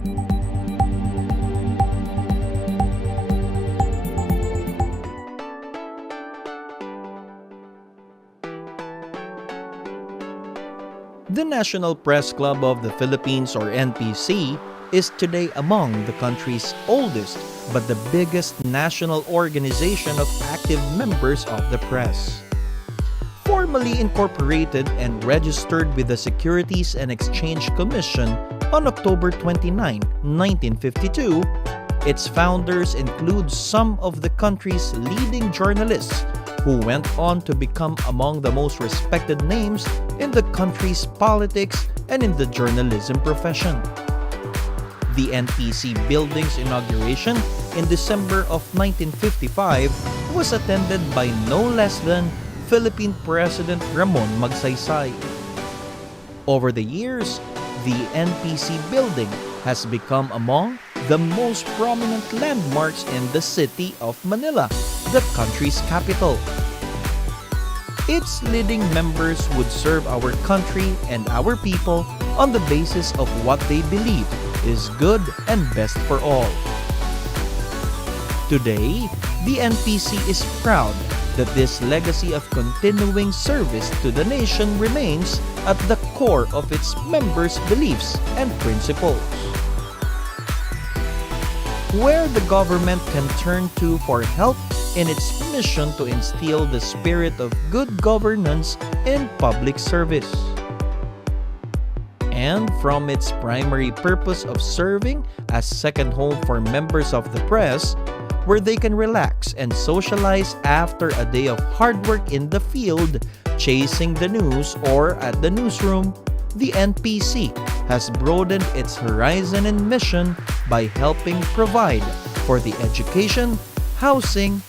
The National Press Club of the Philippines, or NPC, is today among the country's oldest but the biggest national organization of active members of the press. Formally incorporated and registered with the Securities and Exchange Commission on October 29, 1952, its founders include some of the country's leading journalists who went on to become among the most respected names in the country's politics and in the journalism profession. The NPC building's inauguration in December of 1955 was attended by no less than Philippine President Ramon Magsaysay. Over the years, the NPC building has become among the most prominent landmarks in the city of Manila, the country's capital. Its leading members would serve our country and our people on the basis of what they believe is good and best for all. Today, the NPC is proud that this legacy of continuing service to the nation remains at the core of its members' beliefs and principles. Where the government can turn to for help in its mission to instill the spirit of good governance in public service. And from its primary purpose of serving as second home for members of the press, where they can relax and socialize after a day of hard work in the field, chasing the news, or at the newsroom, the NPC has broadened its horizon and mission by helping provide for the education, housing,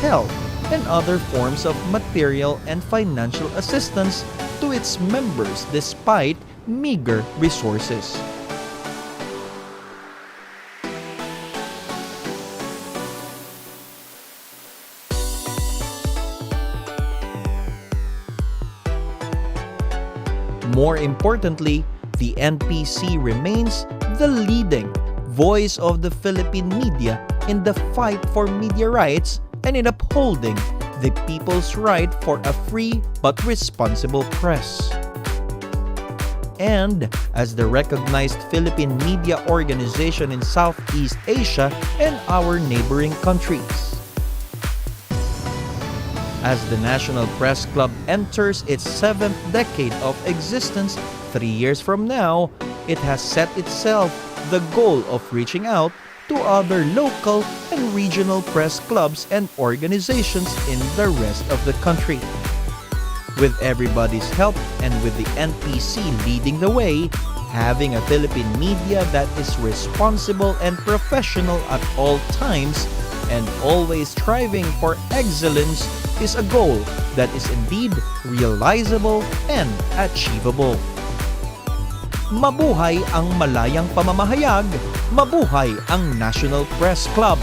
health, and other forms of material and financial assistance to its members despite meager resources. More importantly, the NPC remains the leading voice of the Philippine media in the fight for media rights and in upholding the people's right for a free but responsible press. And as the recognized Philippine media organization in Southeast Asia and our neighboring countries. As the National Press Club enters its 7th decade of existence 3 years from now, it has set itself the goal of reaching out to other local and regional press clubs and organizations in the rest of the country. With everybody's help and with the NPC leading the way, having a Philippine media that is responsible and professional at all times and always striving for excellence is a goal that is indeed realizable and achievable. Mabuhay ang malayang pamamahayag! Mabuhay ang National Press Club!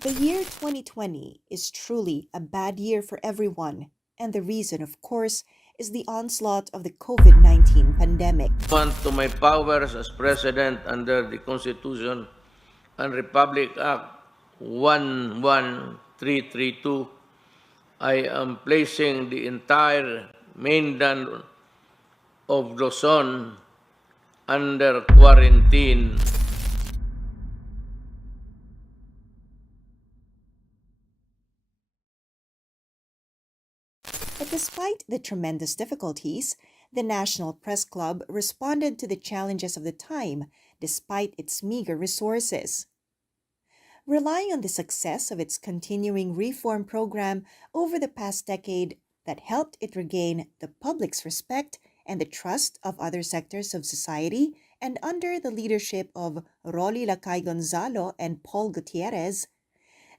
The year 2020 is truly a bad year for everyone, and the reason, of course, is the onslaught of the COVID-19 pandemic. To my powers as President under the Constitution and Republic Act 11332, I am placing the entire mainland of Luzon under quarantine. But despite the tremendous difficulties, the National Press Club responded to the challenges of the time despite its meager resources. Relying on the success of its continuing reform program over the past decade that helped it regain the public's respect and the trust of other sectors of society, and under the leadership of Rolly Lacay Gonzalo and Paul Gutierrez,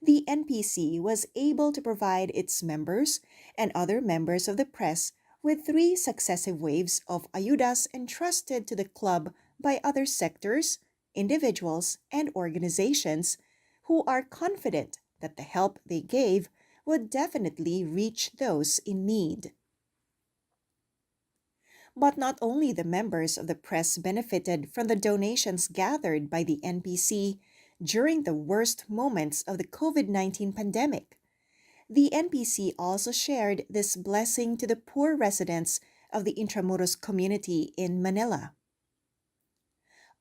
the NPC was able to provide its members and other members of the press with 3 successive waves of ayudas entrusted to the club by other sectors, individuals, and organizations who are confident that the help they gave would definitely reach those in need. But not only the members of the press benefited from the donations gathered by the NPC during the worst moments of the COVID-19 pandemic. The NPC also shared this blessing to the poor residents of the Intramuros community in Manila.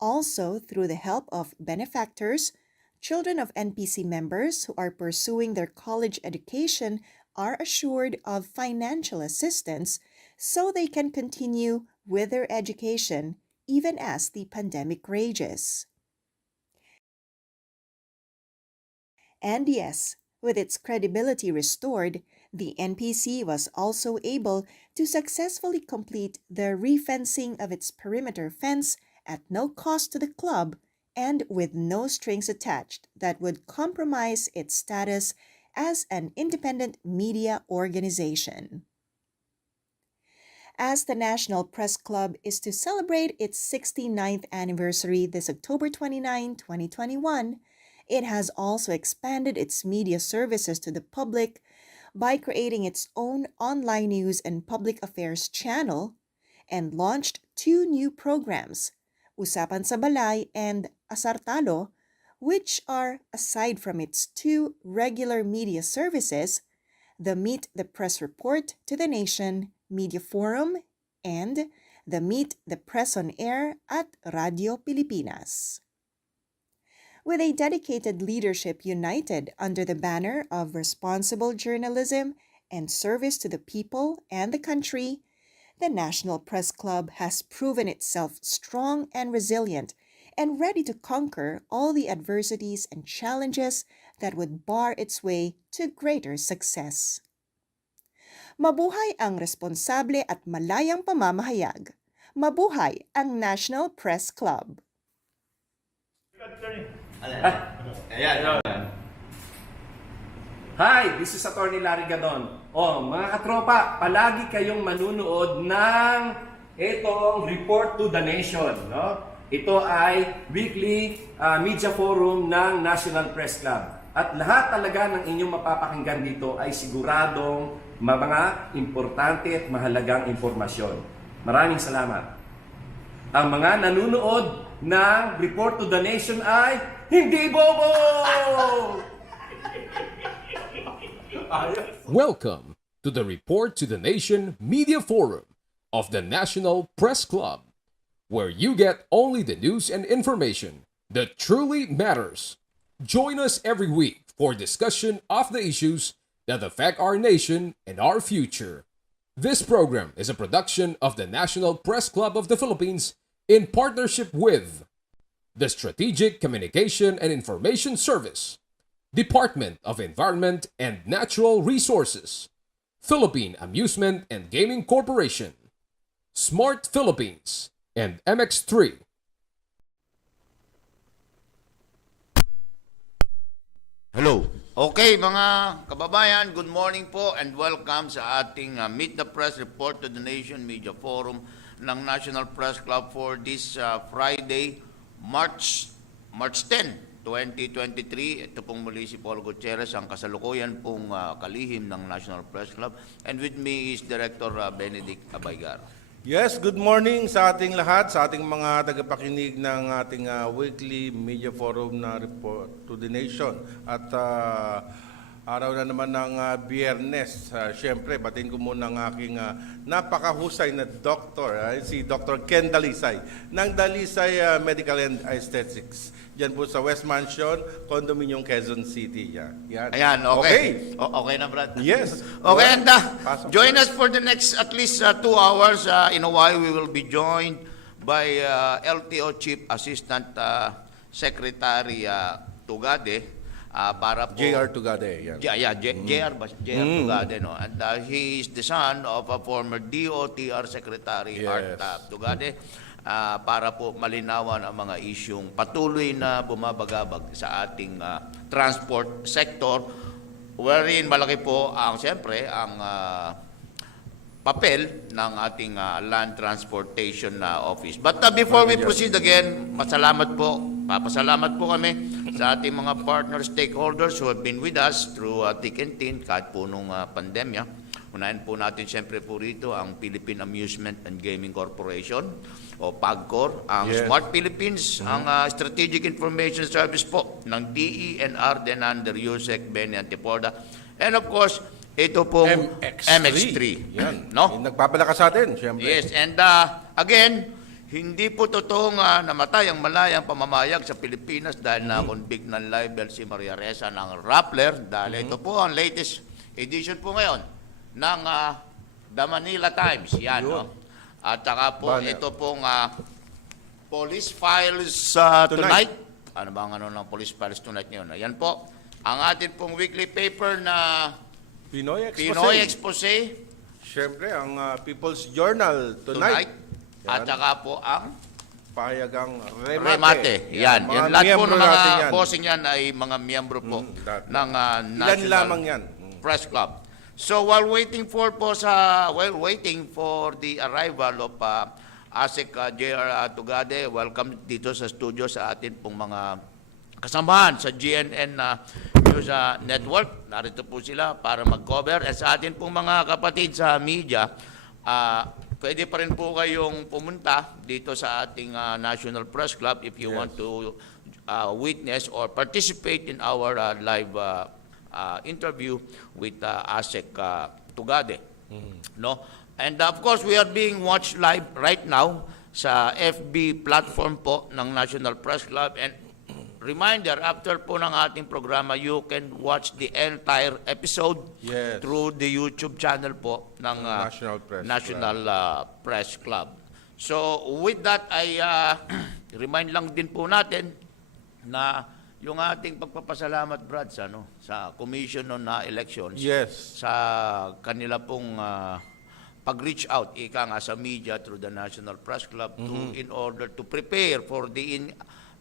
Also, through the help of benefactors, children of NPC members who are pursuing their college education are assured of financial assistance so they can continue with their education even as the pandemic rages. And yes, with its credibility restored, the NPC was also able to successfully complete the refencing of its perimeter fence at no cost to the club and with no strings attached that would compromise its status as an independent media organization. As the National Press Club is to celebrate its 69th anniversary this October 29, 2021, it has also expanded its media services to the public by creating its own online news and public affairs channel and launched 2 new programs, Usapan sa Balay and ARTURO, which are, aside from its 2 regular media services, the Meet the Press Report to the Nation Media Forum and the Meet the Press on Air at Radio Pilipinas. With a dedicated leadership united under the banner of responsible journalism and service to the people and the country, the National Press Club has proven itself strong and resilient and ready to conquer all the adversities and challenges that would bar its way to greater success. Mabuhay ang responsable at malayang pamamahayag. Mabuhay ang National Press Club. Hi, this is Attorney Larry Gadon. Mga katropa, palagi kayong manunood ng itong Report to the Nation. No? Ito ay weekly media forum ng National Press Club. At lahat talaga ng inyong mapapakinggan dito ay siguradong mga importante at mahalagang impormasyon. Maraming salamat. Ang mga nanunood ng Report to the Nation ay hindi bobo! Welcome to the Report to the Nation Media Forum of the National Press Club, where you get only the news and information that truly matters. Join us every week for discussion of the issues that affect our nation and our future. This program is a production of the National Press Club of the Philippines in partnership with the Strategic Communication and Information Service, Department of Environment and Natural Resources, Philippine Amusement and Gaming Corporation, Smart Philippines, and MX3. Hello. Okay mga kababayan, good morning po and welcome sa ating Meet the Press Report to the Nation Media Forum ng National Press Club for this Friday, March 10, 2023. Ito pong muli si Paul Gutierrez, ang kasalukuyan pong kalihim ng National Press Club. And with me is Director Benedict Abaygar. Yes, good morning sa ating lahat, sa ating mga tagapakinig ng ating weekly media forum na Report to the Nation. At araw na naman ng Biyernes, syempre, batiin ko muna ang aking napakahusay na doktor, si Dr. Ken Dalisay, ng Dalisay Medical and Aesthetics. Diyan po sa West Mansion, Condominium, Quezon City. Yan. Ayan, okay. Okay na, Brad? Yes. Okay, and join us for the next at least 2 hours. In a while, we will be joined by LTO Chief Assistant Secretary TUGADE para po... JR TUGADE. JR TUGADE. No? And he is the son of a former DOTR Secretary, Yes. Art TUGADE. Para po malinawan ang mga isyong patuloy na bumabagabag sa ating transport sector, wherein malaki po ang siyempre ang papel ng ating Land Transportation Office. But before we proceed again, masalamat po Papasalamat po kami sa ating mga partner stakeholders who have been with us through thick and thin kahit po nung pandemya. Unahin po natin siyempre po rito ang Philippine Amusement and Gaming Corporation o PAGCOR, ang Smart Philippines, ang Strategic Information Service po ng DENR din under Asec, Benny Antiporda. And of course, ito pong MX3. Yan. No? Yung nagpapalakas sa atin, siyempre. Yes, and again, hindi po totoong namatay ang malayang pamamayag sa Pilipinas dahil na-convict ng libel si Maria Ressa ng Rappler dahil ito po ang latest edition po ngayon ng The Manila Times. Yan, no? At saka po ito pong Police Files Tonight. Ano ba ang ng Police Files Tonight ngayon? Yan po, ang atin pong weekly paper na Pinoy Expose. Siyempre, ang People's Journal tonight. At saka po ang Pahayagang Remate. Yan. Yan. Lahat po ng mga bossing yan ay mga miyembro po ng National Press Club. So while waiting for the arrival of Asec JR TUGADE, welcome dito sa studio sa atin pong mga kasamahan sa GNN News Network. Narito po sila para mag-cover. At sa atin pong mga kapatid sa media, pwede pa rin po kayong pumunta dito sa ating National Press Club if you want to witness or participate in our live interview with Asec TUGADE. No? And of course, we are being watched live right now sa FB platform po ng National Press Club. And reminder, after po ng ating programa, you can watch the entire episode through the YouTube channel po ng National Press Club. So with that, I remind lang din po natin na yung ating pagpapasalamat, Brad, sa Commission on Elections, sa kanila pong pag-reach out, sa media through the National Press Club in order to prepare for the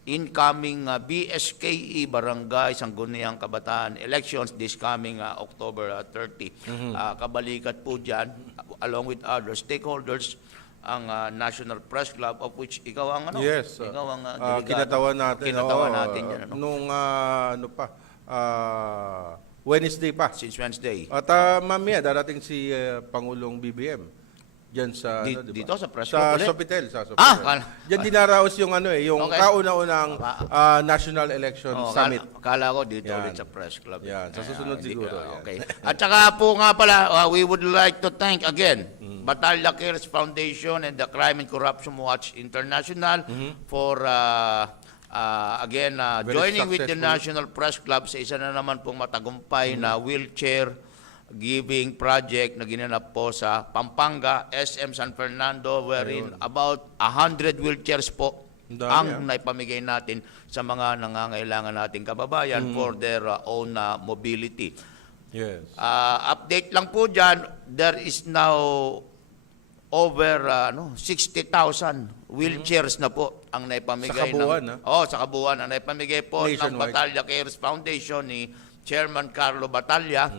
incoming BSKE Barangay Sangguniang Kabataan elections this coming October 30. Kabalikat po dyan, along with other stakeholders, ang National Press Club, of which ikaw ang ikaw ang kinatawan natin. Kinatawan natin yan. Nung Wednesday pa. Since Wednesday. At mamaya, darating si Pangulong BBM. Diyan sa dito sa press sa club Sofitel, diyan dinaraos yung yung kauna-unang National Election Summit. Kala ko dito ulit sa press club. Yan, sa susunod siguro. Okay. At saka po nga pala, we would like to thank again Batalya Cares Foundation and the Crime and Corruption Watch International for again joining with the National Press Club sa isa na naman pong matagumpay na wheelchair giving project na ginanap po sa Pampanga, SM San Fernando, wherein about 100 wheelchairs po ang naipamigay natin sa mga nangangailangan nating kababayan for their own mobility. Update lang po dyan, there is now over 60,000 wheelchairs na po ang naipamigay. Sa kabuuan ang naipamigay po ng Batalya Cares Foundation ni Chairman Carlo Batalya.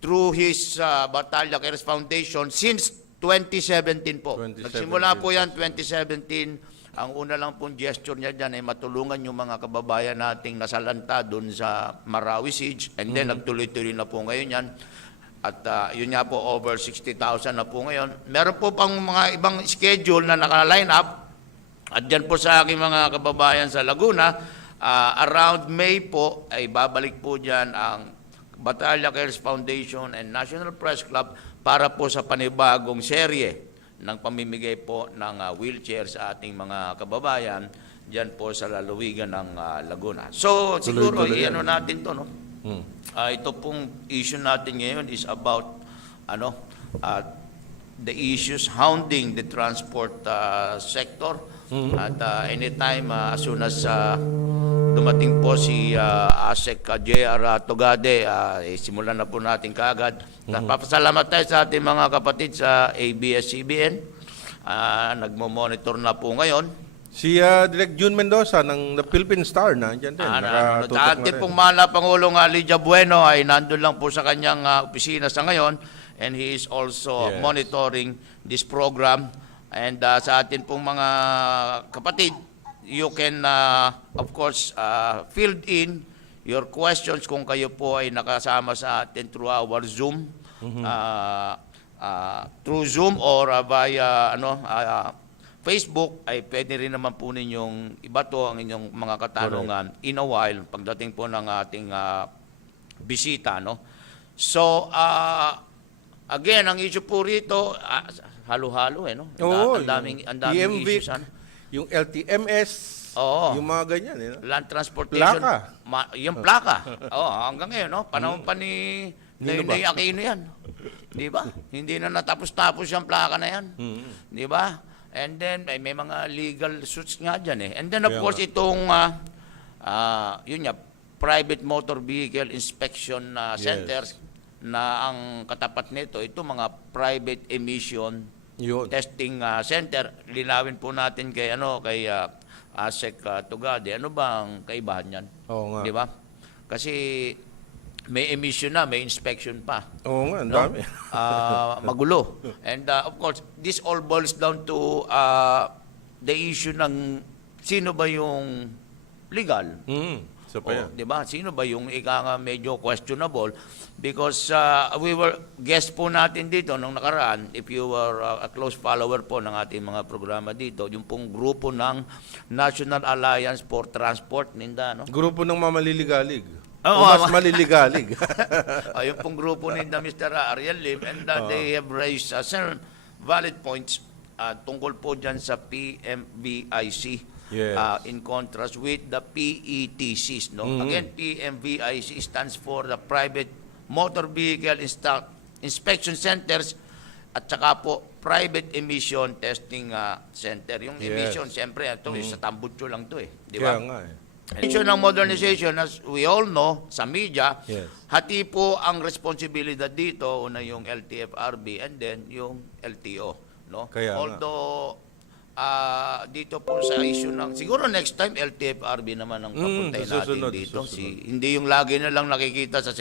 Through his Batalya Cares Foundation since 2017 po. Nagsimula po yan 2017. Ang una lang pong gesture niya dyan ay matulungan yung mga kababayan nating nasalanta doon sa Marawi Siege. And then nagtuloy-tuloy na po ngayon yan. At yun nga po, over 60,000 na po ngayon. Meron po pang mga ibang schedule na naka-line up. At dyan po sa aking mga kababayan sa Laguna, around May po ay babalik po dyan ang Batalya Cares Foundation and National Press Club para po sa panibagong serye ng pamimigay po ng wheelchair sa ating mga kababayan dyan po sa lalawigan ng Laguna. So siguro natin to, no? Ito pong issue natin ngayon is about the issues hounding the transport sector. At anytime as soon as dumating po si Asec JR TUGADE, simulan na po natin kaagad. Papasalamat tayo sa ating mga kapatid sa ABS-CBN. Nagmo-monitor na po ngayon. Si Direk June Mendoza ng The Philippine Star nandiyan din. Sa ating pong mahal na Pangulong Lydia Bueno ay nandun lang po sa kanyang opisina sa ngayon, and he is also monitoring this program. And sa atin pong mga kapatid, you can, of course, fill in your questions kung kayo po ay nakasama sa atin through our Zoom, through Zoom or via Facebook, ay pwede rin naman po ninyong ibato ang inyong mga katanungan in a while pagdating po ng ating bisita, no? So, again, ang issue po rito, halo-halo, no? Oo, Ang daming PMV, issues, ano? yung LTMS, Oo. yung mga ganyan. Eh, no? Land transportation. Plaka. Yung plaka. Hanggang ngayon, no? Panahon pa ni Noy Aquino yan. Di ba? Hindi na natapos-tapos yung plaka na yan. Di ba? And then, may mga legal suits nga dyan, eh. And then, of course, itong, yun nga, private motor vehicle inspection centers na ang katapat nito, ito mga private emission testing center. Linawin po natin kay Asec TUGADE. Ano ba ang kaibahan niyan? Oo nga. Di ba? Kasi may emission na, may inspection pa. Oo nga, ang dami. Magulo. And of course, this all boils down to the issue ng sino ba yung legal? So pa yan. Di ba? Sino ba yung medyo questionable? Because we were guest po natin dito nung nakaraan, if you were a close follower po ng ating mga programa dito, yung pong grupo ng National Alliance for Transport, Ninda, no? Grupo ng mamaliligalig. Oo, Mas maliligalig. yung pong grupo ni Mr. Ariel Lim, and they have raised certain valid points tungkol po dyan sa PMVIC. Yes. In contrast with the PETCs, no? Again, PMVIC stands for the Private Motor Vehicle Inspection Centers at saka po Private Emission Testing Center. Yung emission, siyempre, ito sa tambutso lang to, eh. Di ba? Kaya nga, eh. Issue ng modernization, as we all know, sa media, Yes. hati po ang responsibilidad dito, una yung LTFRB and then yung LTO, no? Kaya nga. Although dito po sa issue ng siguro next time LTFRB naman ang papuntay natin susunod, dito. susunod. Hindi yung lagi na lang nakikita sa